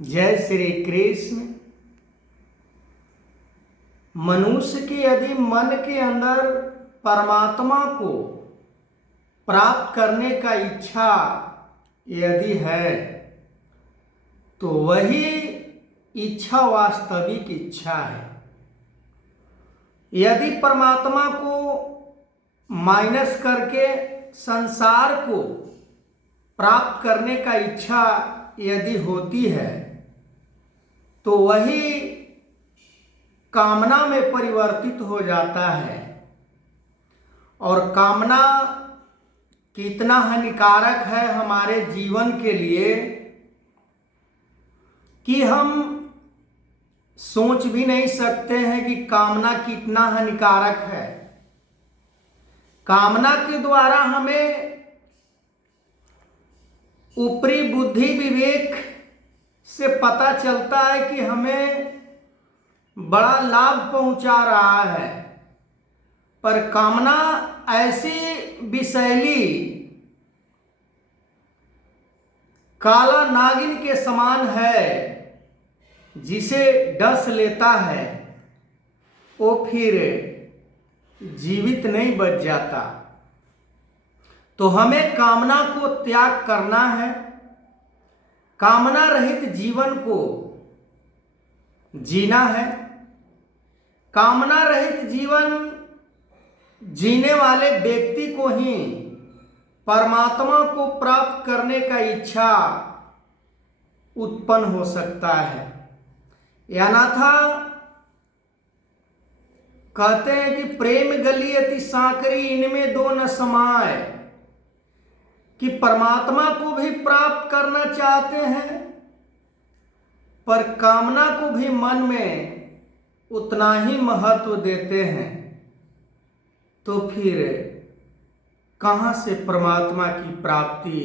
जय श्री कृष्ण। मनुष्य के यदि मन के अंदर परमात्मा को प्राप्त करने का इच्छा यदि है तो वही इच्छा वास्तविक इच्छा है। यदि परमात्मा को माइनस करके संसार को प्राप्त करने का इच्छा यदि होती है तो वही कामना में परिवर्तित हो जाता है। और कामना कितना हानिकारक है हमारे जीवन के लिए कि हम सोच भी नहीं सकते हैं कि कामना कितना हानिकारक है। कामना के द्वारा हमें ऊपरी बुद्धि विवेक से पता चलता है कि हमें बड़ा लाभ पहुंचा रहा है, पर कामना ऐसी विषैली काला नागिन के समान है जिसे डस लेता है वो फिर जीवित नहीं बच जाता। तो हमें कामना को त्याग करना है। कामना रहित जीवन को जीना है। कामना रहित जीवन जीने वाले व्यक्ति को ही परमात्मा को प्राप्त करने का इच्छा उत्पन्न हो सकता है। यानाथा कहते हैं कि प्रेम गली अति सांकरी इनमें दो न समाए, कि परमात्मा को भी प्राप्त करना चाहते हैं पर कामना को भी मन में उतना ही महत्व देते हैं। तो फिर कहाँ से परमात्मा की प्राप्ति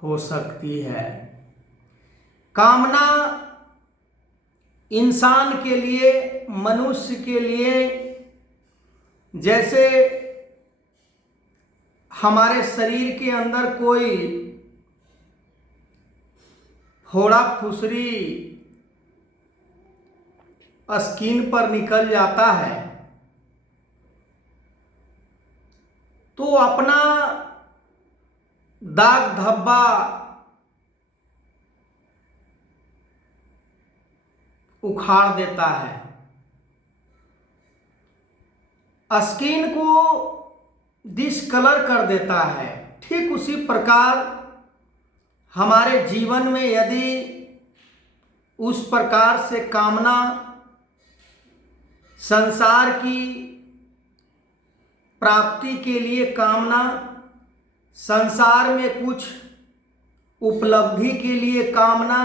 हो सकती है। कामना इंसान के लिए, मनुष्य के लिए जैसे हमारे शरीर के अंदर कोई फोड़ा फुसरी स्किन पर निकल जाता है तो अपना दाग धब्बा उखाड़ देता है। स्किन को डिस्कलर कर देता है। ठीक उसी प्रकार हमारे जीवन में यदि उस प्रकार से कामना, संसार की प्राप्ति के लिए कामना, संसार में कुछ उपलब्धि के लिए कामना,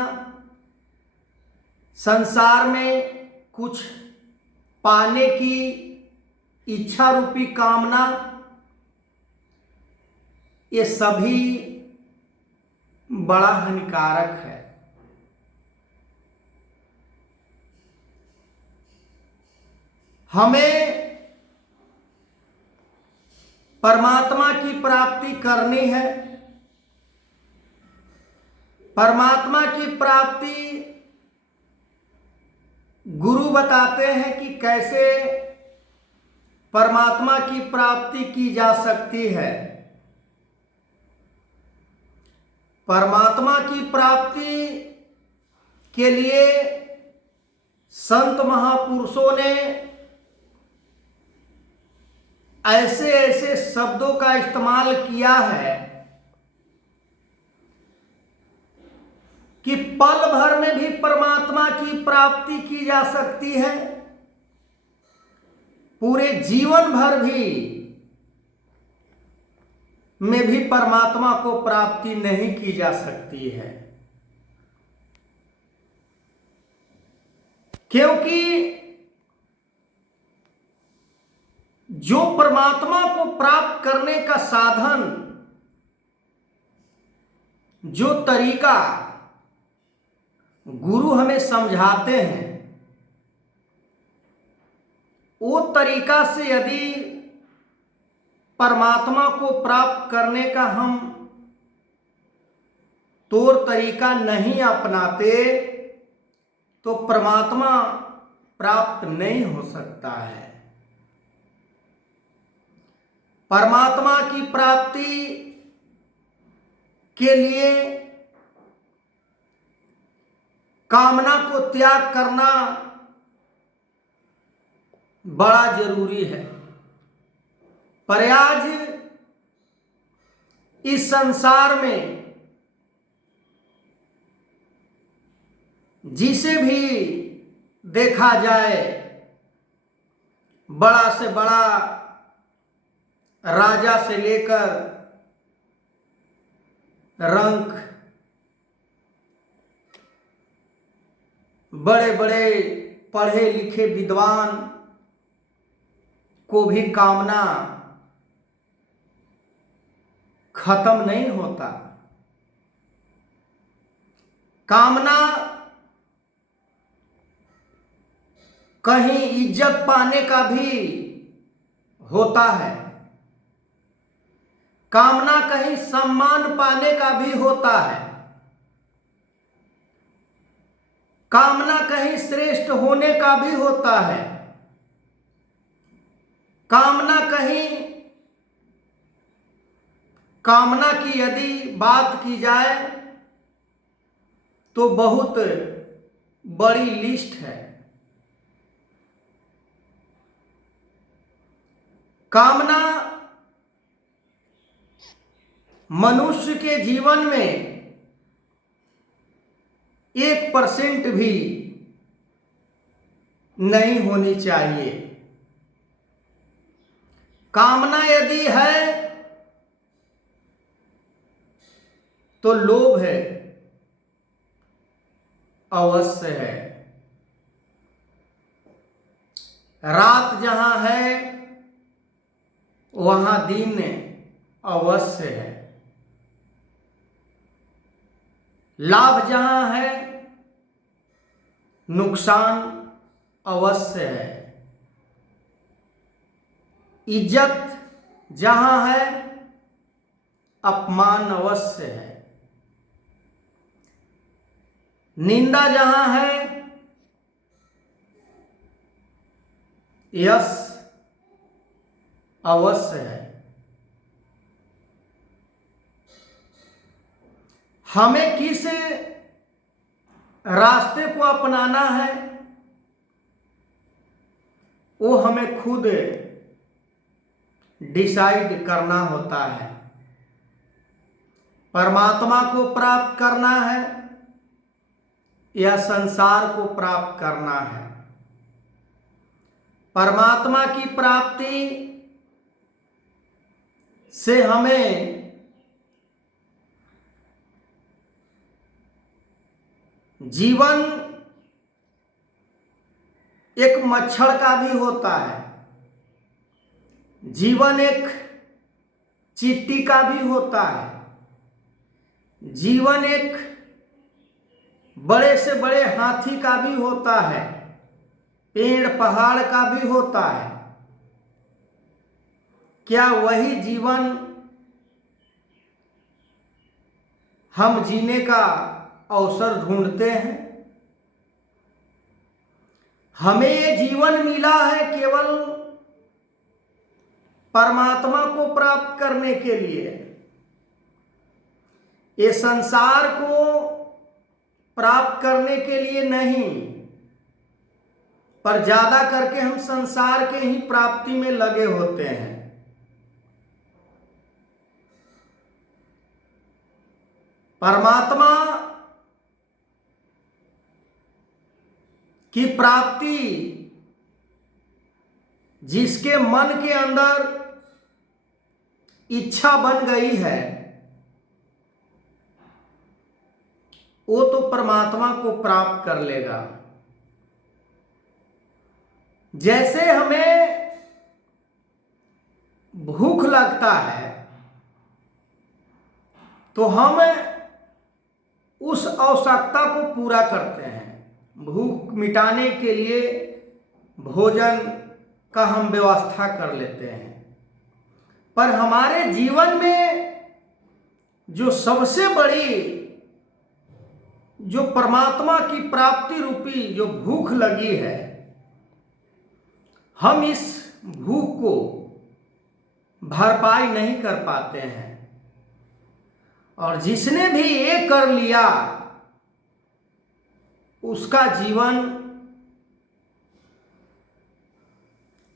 संसार में कुछ पाने की इच्छा रूपी कामना, ये सभी बड़ा हानिकारक है। हमें परमात्मा की प्राप्ति करनी है। परमात्मा की प्राप्ति गुरु बताते हैं कि कैसे परमात्मा की प्राप्ति की जा सकती है। परमात्मा की प्राप्ति के लिए संत महापुरुषों ने ऐसे ऐसे शब्दों का इस्तेमाल किया है कि पल भर में भी परमात्मा की प्राप्ति की जा सकती है, पूरे जीवन भर में भी परमात्मा को प्राप्ति नहीं की जा सकती है। क्योंकि जो परमात्मा को प्राप्त करने का साधन, जो तरीका गुरु हमें समझाते हैं, वो तरीका से यदि परमात्मा को प्राप्त करने का हम तौर तरीका नहीं अपनाते तो परमात्मा प्राप्त नहीं हो सकता है। परमात्मा की प्राप्ति के लिए कामना को त्याग करना बड़ा जरूरी है। पर आज इस संसार में जिसे भी देखा जाए, बड़ा से बड़ा राजा से लेकर रंक, बड़े बड़े पढ़े लिखे विद्वान को भी कामना खत्म नहीं होता। कामना कहीं इज्जत पाने का भी होता है, कामना कहीं सम्मान पाने का भी होता है, कामना कहीं श्रेष्ठ होने का भी होता है, कामना कहीं, कामना की यदि बात की जाए तो बहुत बड़ी लिस्ट है। कामना मनुष्य के जीवन में 1% भी नहीं होनी चाहिए। कामना यदि है तो लोभ है, अवश्य है। रात जहां है वहां दिन अवश्य है। लाभ जहां है नुकसान अवश्य है। इज्जत जहां है अपमान अवश्य है। निंदा जहां है यश अवश्य है। हमें किस रास्ते को अपनाना है वो हमें खुद डिसाइड करना होता है। परमात्मा को प्राप्त करना है या संसार को प्राप्त करना है। परमात्मा की प्राप्ति से हमें जीवन एक मच्छर का भी होता है, जीवन एक चींटी का भी होता है, जीवन एक बड़े से बड़े हाथी का भी होता है, पेड़ पहाड़ का भी होता है। क्या वही जीवन हम जीने का अवसर ढूंढते हैं? हमें ये जीवन मिला है केवल परमात्मा को प्राप्त करने के लिए। ये संसार को प्राप्त करने के लिए नहीं, पर ज्यादा करके हम संसार के ही प्राप्ति में लगे होते हैं। परमात्मा की प्राप्ति जिसके मन के अंदर इच्छा बन गई है वो तो परमात्मा को प्राप्त कर लेगा। जैसे हमें भूख लगता है तो हम उस आवश्यकता को पूरा करते हैं। भूख मिटाने के लिए भोजन का हम व्यवस्था कर लेते हैं। पर हमारे जीवन में जो सबसे बड़ी जो परमात्मा की प्राप्ति रूपी जो भूख लगी है, हम इस भूख को भरपाई नहीं कर पाते हैं। और जिसने भी ये कर लिया उसका जीवन